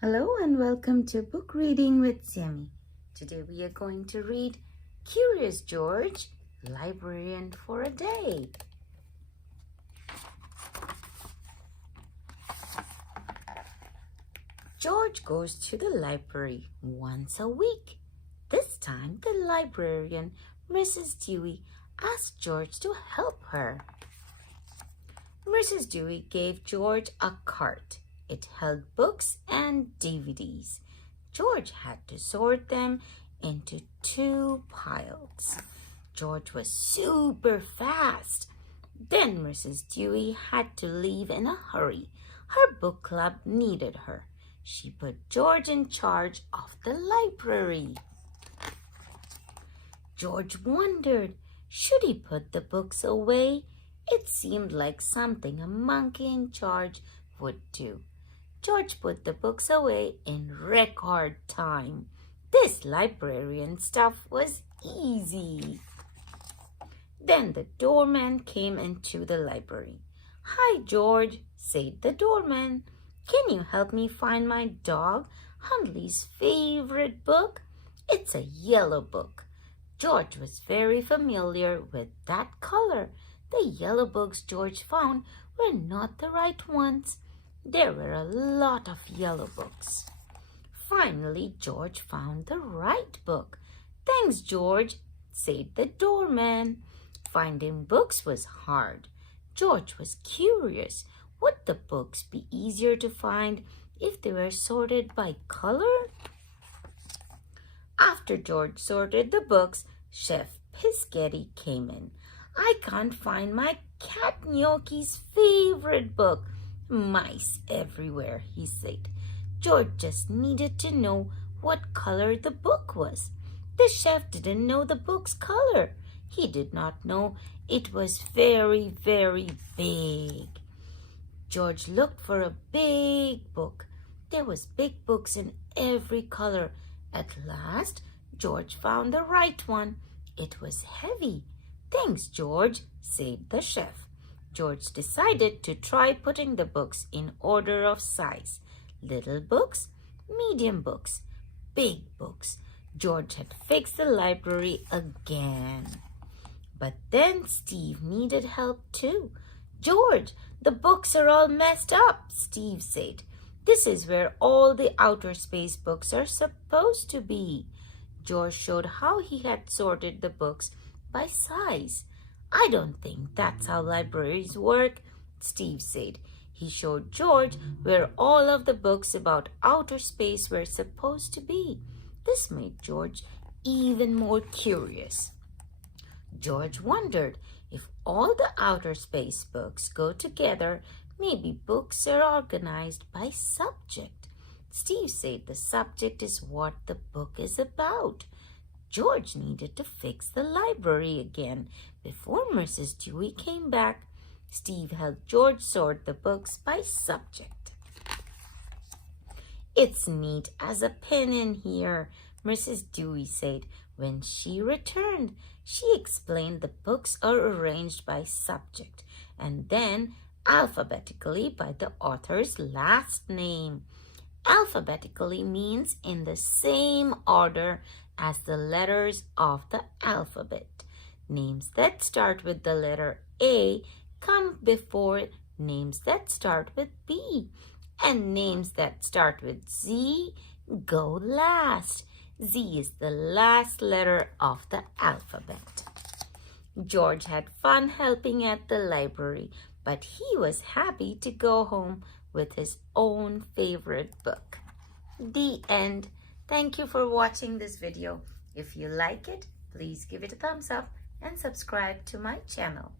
Hello and welcome to Book Reading with Sammy. Today we are going to read Curious George, Librarian for a Day. George goes to the library once a week. This time the librarian, Mrs. Dewey, asked George to help her. Mrs. Dewey gave George a cart. It held books and DVDs. George had to sort them into 2 piles. George was super fast. Then Mrs. Dewey had to leave in a hurry. Her book club needed her. She put George in charge of the library. George wondered, should he put the books away? It seemed like something a monkey in charge would do. George put the books away in record time. This librarian stuff was easy. Then the doorman came into the library. "Hi, George," said the doorman. "Can you help me find my dog Huntley's favorite book? It's a yellow book." George was very familiar with that color. The yellow books George found were not the right ones. There were a lot of yellow books. Finally, George found the right book. "Thanks, George," said the doorman. Finding books was hard. George was curious. Would the books be easier to find if they were sorted by color? After George sorted the books, Chef Piscatty came in. "I can't find my cat Gnocchi's favorite book. Mice everywhere," he said. George just needed to know what color the book was. The chef didn't know the book's color. He did not know it was very, very big. George looked for a big book. There was big books in every color. At last, George found the right one. It was heavy. "Thanks, George," said the chef. George decided to try putting the books in order of size. Little books, medium books, big books. George had fixed the library again. But then Steve needed help too. "George, the books are all messed up," Steve said. "This is where all the outer space books are supposed to be." George showed how he had sorted the books by size. "I don't think that's how libraries work," Steve said. He showed George where all of the books about outer space were supposed to be. This made George even more curious. George wondered, if all the outer space books go together, maybe books are organized by subject. Steve said the subject is what the book is about. George needed to fix the library again before Mrs. Dewey came back. Steve helped George sort the books by subject. "It's neat as a pin in here," Mrs. Dewey said. When she returned, she explained the books are arranged by subject and then alphabetically by the author's last name. Alphabetically means in the same order as the letters of the alphabet. Names that start with the letter A come before names that start with B, and names that start with Z go last. Z is the last letter of the alphabet. George had fun helping at the library, but he was happy to go home with his own favorite book. The end. Thank you for watching this video. If you like it, please give it a thumbs up and subscribe to my channel.